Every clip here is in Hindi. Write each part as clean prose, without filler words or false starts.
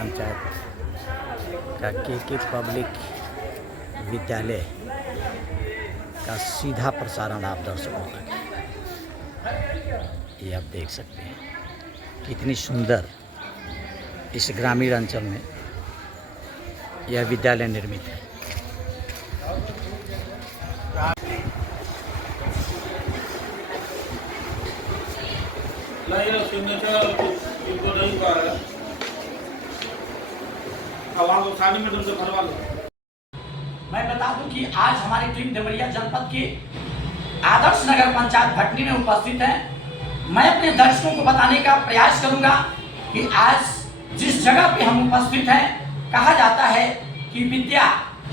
पंचायत का के पब्लिक विद्यालय का सीधा प्रसारण आप दर्शकों तक ये आप देख सकते हैं कितनी सुंदर इस ग्रामीण अंचल में यह विद्यालय निर्मित है। मैं बता दूं कि आज हमारी टीम देवरिया जनपद के आदर्श नगर पंचायत भटनी में उपस्थित है। मैं अपने दर्शकों को बताने का प्रयास करूंगा कि आज जिस जगह पे हम उपस्थित हैं, कहा जाता है कि विद्या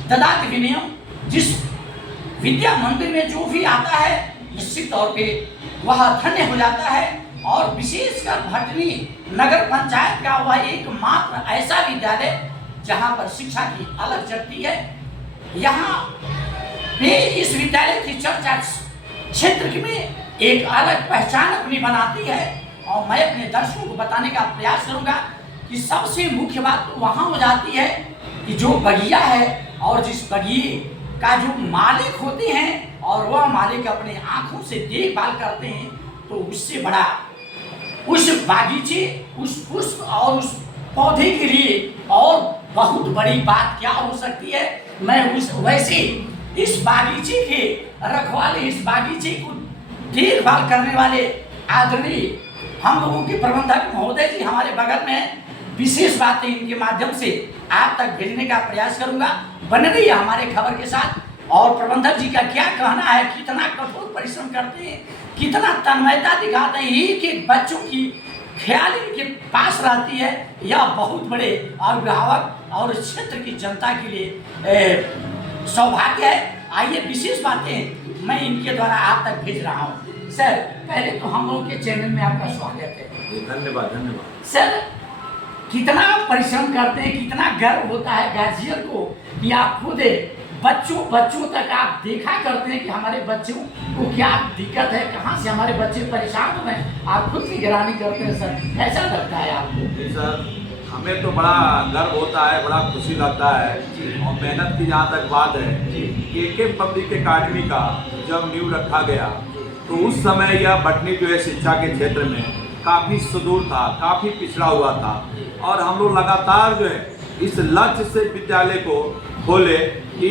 ददाति विनयम, जिस विद्या मंदिर में जो भी आता है निश्चित तौर पे वह धन्य हो जाता है। और विशेषकर भटनी नगर पंचायत का वह एकमात्र ऐसा विद्यालय जहां पर शिक्षा की अलग जगती है। यहाँ पे इस विद्यालय की चर्चा क्षेत्र में एक अलग पहचान अपनी बनाती है। और मैं अपने दर्शकों को बताने का प्रयास करूंगा कि सबसे मुख्य बात तो वहां हो जाती है कि जो बगिया है और जिस बगिए का जो मालिक होते हैं और वह मालिक अपने आंखों से देखभाल करते हैं, तो उससे बड़ा उस बागीचे, उस पुष्प और उस पौधे के लिए और बहुत बड़ी बात क्या हो सकती है। मैं उस वैसे इस बागीचे के रखवाले, इस बागीचे को देखभाल करने वाले आदरणीय हम लोगों के प्रबंधक महोदय जी हमारे बगल में, विशेष बातें इनके माध्यम से आप तक भेजने का प्रयास करूंगा। बने रहिए हमारे खबर के साथ। और प्रबंधक जी का क्या कहना है, कितना कठोर परिश्रम करते हैं, कितना तन्मयता दिखाते हैं, एक एक बच्चों की ख्याल इनके पास रहती है। यह बहुत बड़े अभिभावक और क्षेत्र की जनता के लिए सौभाग्य है। आइए विशेष बातें मैं इनके द्वारा आप तक भेज रहा हूँ। सर, पहले तो हम लोग के चैनल में आपका स्वागत है। धन्यवाद धन्यवाद। सर, कितना परिश्रम करते हैं, कितना गर्व होता है गार्जियन को कि आप खुद बच्चों तक आप देखा करते हैं कि हमारे बच्चों को क्या दिक्कत है, कहाँ से हमारे बच्चे परेशान हो रहे हैं, आप खुद निगरानी करते हैं। सर, कैसा लगता है आपको? सर, हमें तो बड़ा गर्व होता है, बड़ा खुशी लगता है। और मेहनत की जहाँ तक बात है, के पब्लिक अकादमी का जब नींव रखा गया तो उस समय यह भटनी जो है शिक्षा के क्षेत्र में काफ़ी सुदूर था, काफ़ी पिछड़ा हुआ था। और हम लोग लगातार जो है इस लक्ष्य से विद्यालय को खोले कि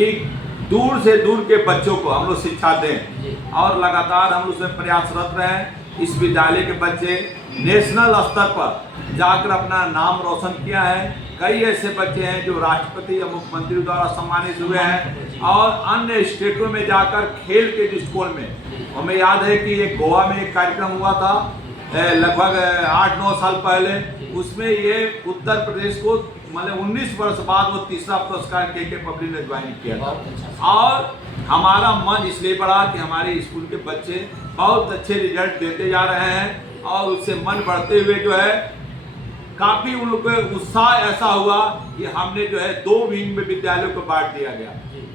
दूर से दूर के बच्चों को हम लोग शिक्षा दें। और लगातार हम लोग उसमें प्रयासरत रहे। इस विद्यालय के बच्चे नेशनल स्तर पर जाकर अपना नाम रोशन किया है। कई ऐसे बच्चे हैं जो राष्ट्रपति या मुख्यमंत्री द्वारा सम्मानित हुए हैं और अन्य स्टेटों में जाकर खेल के दृष्टिकोण में। हमें याद है कि एक गोवा में एक कार्यक्रम हुआ था लगभग 8-9 साल पहले। उसमें ये उत्तर प्रदेश को मतलब 19 वर्ष बाद वो तीसरा पुरस्कार के पब्लिक ने ज्वाइन किया था। और हमारा मन इसलिए बढ़ा कि हमारे स्कूल के बच्चे बहुत अच्छे रिजल्ट देते जा रहे हैं। और उससे मन बढ़ते हुए जो है काफ़ी उन लोग को उत्साह ऐसा हुआ कि हमने जो है 2 विंग में विद्यालयों को बांट दिया गया,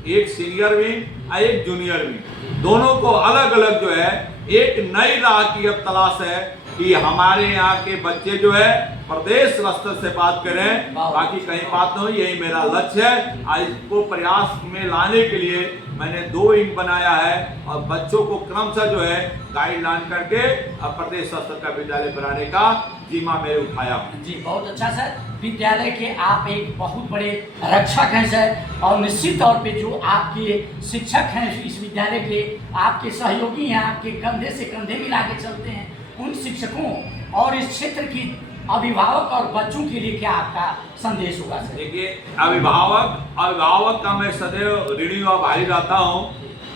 एक सीनियर विंग और एक जूनियर विंग। दोनों को अलग अलग जो है एक नई राह की अब तलाश है कि हमारे यहाँ के बच्चे जो है प्रदेश स्तर से बात करें, बाकी कहीं बात न हो। यही मेरा लक्ष्य है। आज इसको प्रयास में लाने के लिए मैंने 2 विंग बनाया है और बच्चों को क्रमशः जो है गाइडलाइन करके अब प्रदेश स्तर का विद्यालय बनाने का जिम्मा मैं उठाया हूँ। जी, बहुत अच्छा सर। विद्यालय के आप एक बहुत बड़े रक्षक हैं सर। और निश्चित तौर पे जो आपके शिक्षक हैं इस विद्यालय के, आपके सहयोगी हैं, आपके कंधे से कंधे मिला के चलते हैं, उन शिक्षकों और इस क्षेत्र की अभिभावक और बच्चों के लिए क्या आपका संदेश होगा सर? देखिए, अभिभावक का मैं सदैव ऋणी और भारी रहता हूँ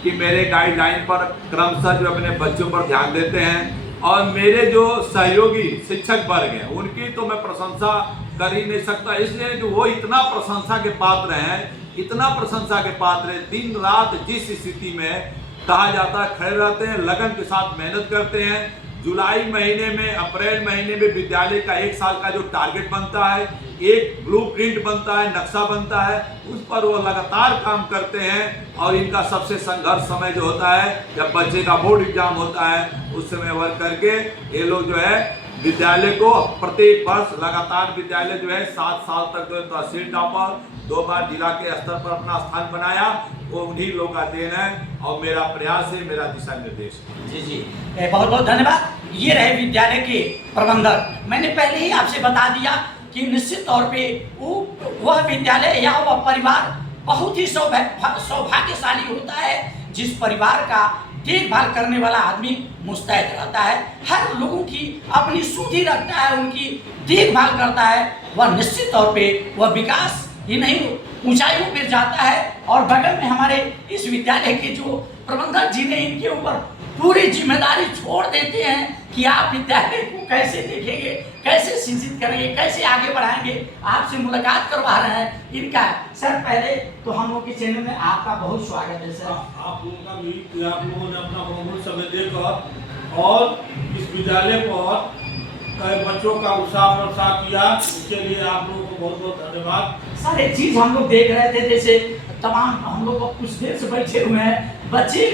कि मेरे गाइडलाइन पर क्रमशः जो अपने बच्चों पर ध्यान देते हैं। और मेरे जो सहयोगी शिक्षक वर्ग हैं उनकी तो मैं प्रशंसा कर ही नहीं सकता, इसलिए जो वो इतना प्रशंसा के पात्र हैं, इतना प्रशंसा के पात्र हैं। दिन रात जिस स्थिति में कहा जाता है खड़े रहते हैं, लगन के साथ मेहनत करते हैं। जुलाई महीने में, अप्रैल महीने में विद्यालय का 1 साल का जो टारगेट बनता है, एक ब्लूप्रिंट बनता है, नक्शा बनता है, उस पर वो लगातार काम करते हैं। और इनका सबसे संघर्ष समय जो होता है जब बच्चे का बोर्ड एग्जाम होता है, उस समय वर्क करके ये लोग जो है विद्यालय को प्रत्येक वर्ष लगातार विद्यालय जो है 7 साल तक जो है तहसील टॉपर 2 बार जिला के स्तर पर अपना स्थान बनाया, वो उन्हीं लोगों का देन है और मेरा प्रयास है, मेरा दिशा निर्देश है। जी जी, बहुत बहुत धन्यवाद। ये रहे विद्यालय के प्रबंधक। मैंने पहले ही आपसे बता दिया कि निश्चित तौर पे वह विद्यालय या वह परिवार बहुत ही सौभाग्यशाली होता है जिस परिवार का देखभाल करने वाला आदमी मुस्तैद रहता है, हर लोगों की अपनी सुधि रखता है, उनकी देखभाल करता है। वह निश्चित तौर पे वह विकास ही नहीं ऊंचाइयों पर जाता है। और बगल में हमारे इस विद्यालय के जो प्रबंधक जी ने इनके ऊपर पूरी जिम्मेदारी छोड़ देते हैं कि आप विद्यालय को कैसे देखेंगे, कैसे शिक्षित करेंगे, कैसे आगे बढ़ाएंगे। आपसे मुलाकात करवा रहे हैं इनका। सर पहले तो हम लोग के चैनल में आपका बहुत स्वागत है सर। आप लोगों का भी कि आप लोगों ने अपना बहुमूल्य समय देकर और इस विद्यालय पर कई बच्चों का उत्साह वर्षा किया, इसके लिए आप लोगों को बहुत बहुत धन्यवाद। सर एक चीज हम लोग देख रहे थे, जैसे तमाम हम लोग कुछ देर से बैठे हुए हैं बच्चे,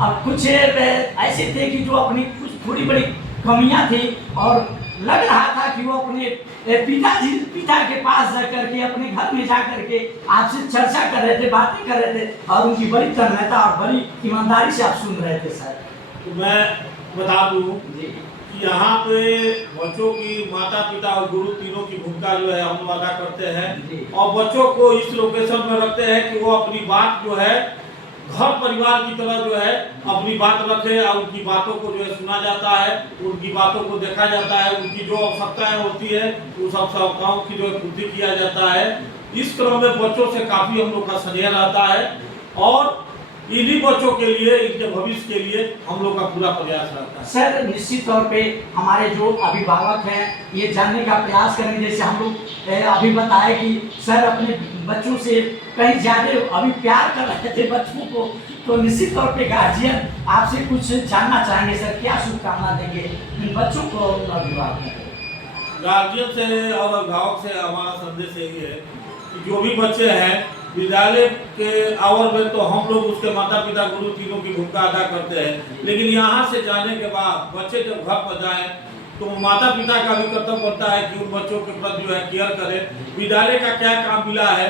और कुछ ऐसे थे कि जो अपनी कुछ थोड़ी बड़ी कमियां थी और लग रहा था कि वो अपने पिता के पास जा करके अपने घर में जा करके आपसे चर्चा कर रहे थे, बातें कर रहे थे और उनकी बड़ी तन्मयता और बड़ी ईमानदारी से आप सुन रहे थे सर। तो मैं बता दूं कि यहाँ पे बच्चों की माता पिता और गुरु तीनों की भूमिका जो है हम अदा करते हैं और बच्चों को इस लोकेशन में रखते हैं कि वो अपनी बात जो है घर परिवार की तरह जो है अपनी बात रखे और उनकी बातों को जो है सुना जाता है, उनकी बातों को देखा जाता है, उनकी जो आवश्यकताएं होती है उस आवश्यकताओं की जो है पूर्ति किया जाता है। इस क्रम में बच्चों से काफी हम लोग का स्नेह रहता है और इन्हीं बच्चों के लिए, इनके भविष्य के लिए हम लोग का पूरा प्रयास रहता है। सर निश्चित तौर पे हमारे जो अभिभावक हैं ये जानने का प्रयास करेंगे, जैसे हम लोग अभी बताए कि सर अपने बच्चों से कहीं ज्यादा अभी प्यार कर रहे थे बच्चों को, तो निश्चित तौर पे गार्जियन आपसे कुछ जानना चाहेंगे सर, क्या शुभकामना देंगे इन बच्चों को और अभिभावकों को? गार्जियन से और अभिभावक से हमारा संदेश यही है कि जो भी बच्चे हैं विद्यालय के आवर में तो हम लोग उसके माता पिता गुरु तीनों की भूमिका अदा करते हैं, लेकिन यहाँ से जाने के बाद बच्चे जब घर पर जाएं तो माता पिता का भी कर्तव्य बनता है कि उन बच्चों के प्रति जो है केयर करें, विद्यालय का क्या काम मिला है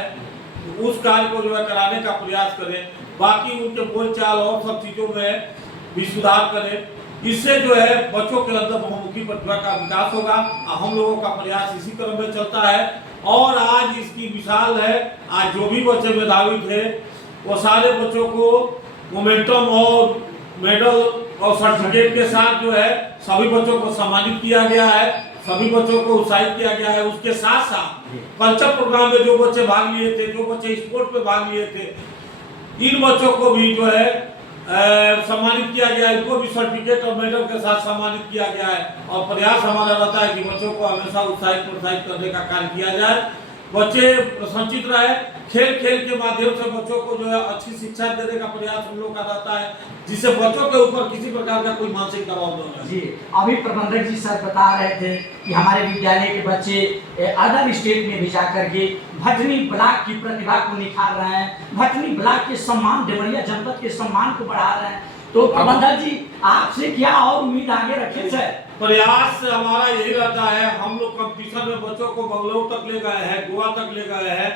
उस कार्य को जो है कराने का प्रयास करें, बाकी उनके बोलचाल और सब चीज़ों में भी सुधार करें। इससे जो है बच्चों के अंदर बहुमुखी प्रतिभा का विकास होगा। हम लोगों का प्रयास इसी क्रम में चलता है और आज इसकी मिसाल है। आज जो भी बच्चे मेधावी थे वो सारे बच्चों को मोमेंटम और मेडल और सर्टिफिकेट के साथ जो है सभी बच्चों को सम्मानित किया गया है, सभी बच्चों को उत्साहित किया गया है। उसके साथ साथ कल्चर प्रोग्राम में जो बच्चे भाग लिए थे, जो बच्चे स्पोर्ट में भाग लिए थे, इन बच्चों को भी जो है सम्मानित किया गया है, इनको भी सर्टिफिकेट और मेडल के साथ सम्मानित किया गया है। और प्रयास हमारा रहता है कि बच्चों को हमेशा उत्साहित प्रोत्साहित करने का कार्य किया जाए, बच्चे प्रसन्नचित रहे। खेल खेल के माध्यम से बच्चों को जो है अच्छी शिक्षा देने का प्रयास हम लोग का रहता है, जिससे बच्चों के ऊपर किसी प्रकार का कोई मानसिक दबाव न हो। जी अभी प्रबंधक जी सर बता रहे थे कि हमारे विद्यालय के बच्चे अदर स्टेट में भी जाकर के भटनी ब्लॉक की प्रतिभा को निखार रहे हैं, भटनी ब्लॉक के सम्मान, देवरिया जनपद के सम्मान को बढ़ा रहे हैं। तो प्रबंधक जी आपसे क्या और उम्मीद आगे रखे सर? प्रयास हमारा यही रहता है, हम लोग कंपटीशन में बच्चों को बंगलौर तक ले गए हैं, गोवा तक ले गए हैं,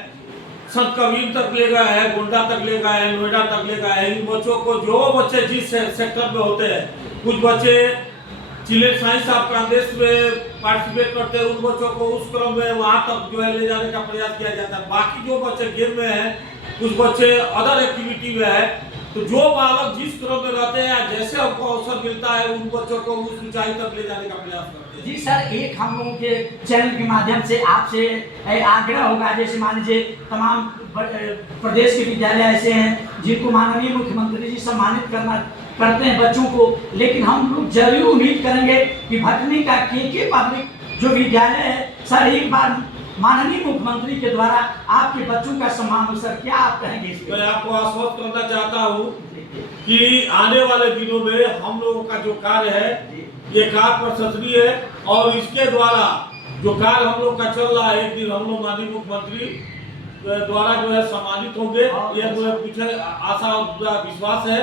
संत कबीर तक ले गए हैं, गोंडा तक ले गए हैं, नोएडा तक ले गए हैं। इन बच्चों को जो बच्चे जिस सेक्टर में होते हैं, कुछ बच्चे चिल्ड्रेन साइंस ऑफ कांग्रेस में पार्टिसिपेट करते हैं, उन बच्चों को उस क्रम में वहाँ तक जो है ले जाने का प्रयास किया जाता है। बाकी जो बच्चे गेम में हैं, कुछ बच्चे अदर एक्टिविटी में है, तो जो बालक जिस क्रम में रहते हैं जैसे हमको अवसर मिलता है उन बच्चों को उस ऊंचाई तक ले जाने का प्रयास करते हैं। जी सर, एक हम लोगों के चैनल के माध्यम से आपसे आग्रह होगा, जैसे मान लीजिए तमाम प्रदेश के विद्यालय ऐसे हैं जिनको माननीय मुख्यमंत्री जी सम्मानित करते हैं बच्चों को, लेकिन हम लोग जरूर उम्मीद करेंगे कि भटनी का के पब्लिक जो विद्यालय है सर, एक बार माननीय मुख्यमंत्री के द्वारा आपके बच्चों का सम्मान हो। सर क्या आप कहेंगे इस पे? मैं आपको आश्वस्त करना चाहता हूँ कि आने वाले दिनों में हम लोगों का जो कार्य है ये कार्य प्रशंसनीय है और इसके द्वारा जो कार्य हम लोग का चल रहा है, एक दिन हम लोग माननीय मुख्यमंत्री द्वारा जो है सम्मानित होंगे, ये जो है मुझे आशा और विश्वास है,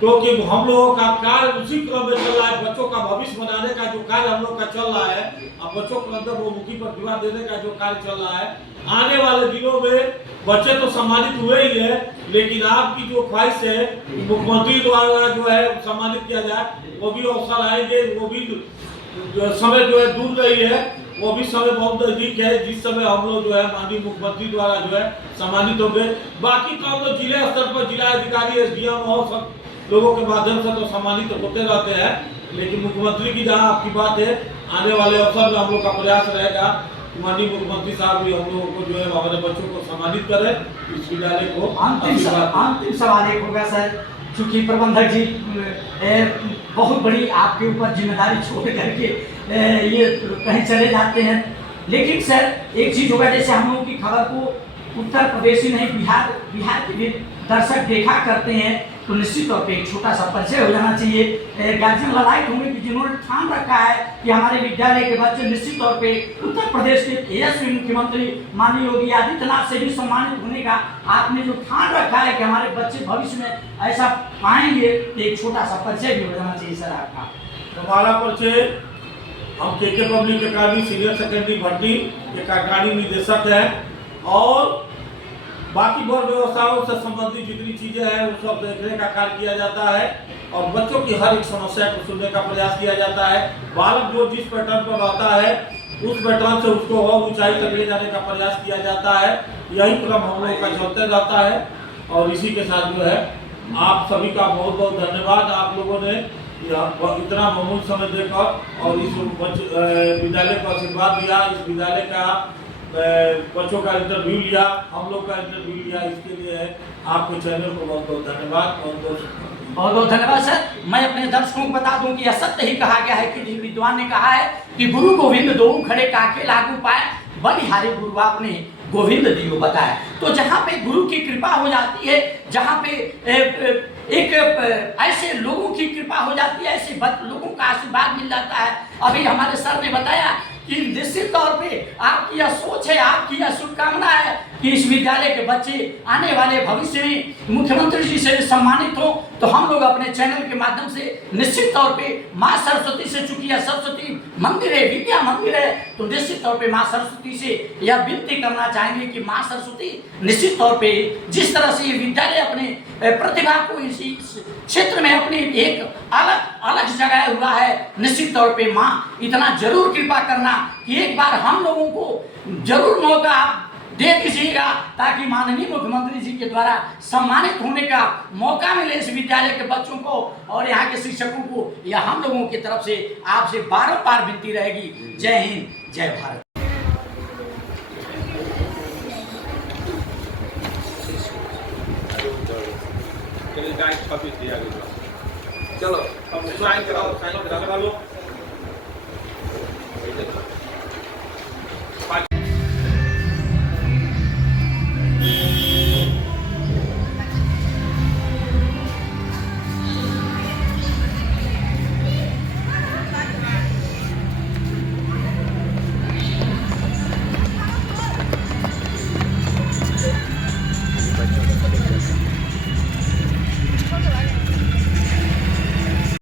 क्योंकि हम लोगों का कार्य उसी क्रम में चल रहा है। बच्चों का भविष्य बनाने का जो कार्य हम लोग का चल रहा है, अब बच्चों को अंदर वो मुखी प्रतिभा देने का जो कार्य चल रहा है, आने वाले दिनों में बच्चे तो सम्मानित हुए ही है, लेकिन आपकी जो ख्वाहिश है मुख्यमंत्री द्वारा जो है सम्मानित किया जाए, वो भी अवसर आएंगे, वो भी समय जो है दूर नहीं है, वो भी समय बहुत नजदीक है जिस समय हम लोग जो है माननीय मुख्यमंत्री द्वारा जो है सम्मानित होंगे। बाकी तो हम लोग जिले स्तर पर जिला अधिकारी, SDM और सब लोगों के माध्यम से तो सम्मानित होते रहते हैं, लेकिन मुख्यमंत्री की जहाँ आपकी बात है, आने वाले अवसर में हम लोग का प्रयास रहेगा माननीय मुख्यमंत्री साहब भी हम लोगों को जो है हमारे बच्चों को सम्मानित करें, इस विद्यालय को। अंतिम सवाल एक होगा सर, चूंकि प्रबंधक जी बहुत बड़ी आपके ऊपर जिम्मेदारी छोड़ करके ये कहीं चले जाते हैं, लेकिन सर एक चीज होगा, जैसे हम लोगों की खबर को उत्तर प्रदेश ही नहीं बिहार के भी दर्शक देखा करते हैं, तो निश्चित तौर पे एक छोटा सा परिचय हो जाना चाहिए। गार्जियन ललायत होंगे कि जिन्होंने ठान रखा है कि हमारे विद्यालय के बच्चे निश्चित तौर पे उत्तर प्रदेश के यशस्वी मुख्यमंत्री माननीय योगी आदित्यनाथ से भी सम्मानित होने का आपने जो ठान रखा है कि हमारे बच्चे भविष्य में ऐसा पाएंगे, एक छोटा सा परिचय भी हो जाना चाहिए सर आपका। हमारा परिचय, हम KK पब्लिक अकादमी सीनियर सेकेंडरी भट्टी के कार्यकारी निदेशक है, और बाकी वर्ग व्यवस्थाओं से संबंधित जितनी चीजें हैं उस सब देखने का कार्य किया जाता है, और बच्चों की हर एक समस्या को सुनने का प्रयास किया जाता है। बालक जो जिस पैटर्न पर रहता है उस पैटर्न से उसको और ऊंचाई तक ले जाने का प्रयास किया जाता है। यही क्रम हम लोगों का चलते रहता है, और इसी के साथ जो है आप सभी का बहुत बहुत धन्यवाद। आप लोगों ने इतना बहुमूल्य समय देकर और इस विद्यालय को आशीर्वाद दिया, इस विद्यालय का बच्चों का इंटरव्यू लिया, हम लोग का इंटरव्यू लिया, इसके लिए आपके चैनल को बहुत बहुत धन्यवाद। बहुत बहुत धन्यवाद सर। मैं अपने दर्शकों को बता दूं कि यह सत्य ही कहा गया है कि विद्वान ने कहा है कि गुरु गोविंद दो खड़े काके लागू पाए, बलिहारी गुरु आपने गोविंद दियो बताया। तो जहाँ पे गुरु की कृपा हो जाती है, जहाँ पे एक ऐसे लोगों की कृपा हो जाती है, ऐसे लोगों का आशीर्वाद मिल जाता है। अभी हमारे सर ने बताया कि निश्चित तौर पे आपकी यह सोच है, आपकी यह शुभकामना है कि इस विद्यालय के बच्चे आने वाले भविष्य में मुख्यमंत्री जी से सम्मानित हो। तो हम लोग अपने चैनल के माध्यम से निश्चित तौर पे माँ सरस्वती से, चूंकि यह सरस्वती मंदिर है, विद्या मंदिर है, तो निश्चित तौर पे माँ सरस्वती से यह विनती करना चाहेंगे कि माँ सरस्वती निश्चित तौर पे जिस तरह से ये विद्यालय अपने प्रतिभा को इसी क्षेत्र में अपनी एक अलग जगह हुआ है, निश्चित तौर पे माँ इतना जरूर कृपा करना कि एक बार हम लोगों को जरूर मौका आप दे दीजिएगा, ताकि माननीय मुख्यमंत्री जी के द्वारा सम्मानित होने का मौका मिले इस विद्यालय के बच्चों को और यहाँ के शिक्षकों को। यह हम लोगों की तरफ से आपसे बारंबार विनती रहेगी। जय हिंद, जय भारत। चलो अब साइन कराओ, साइन करा लो।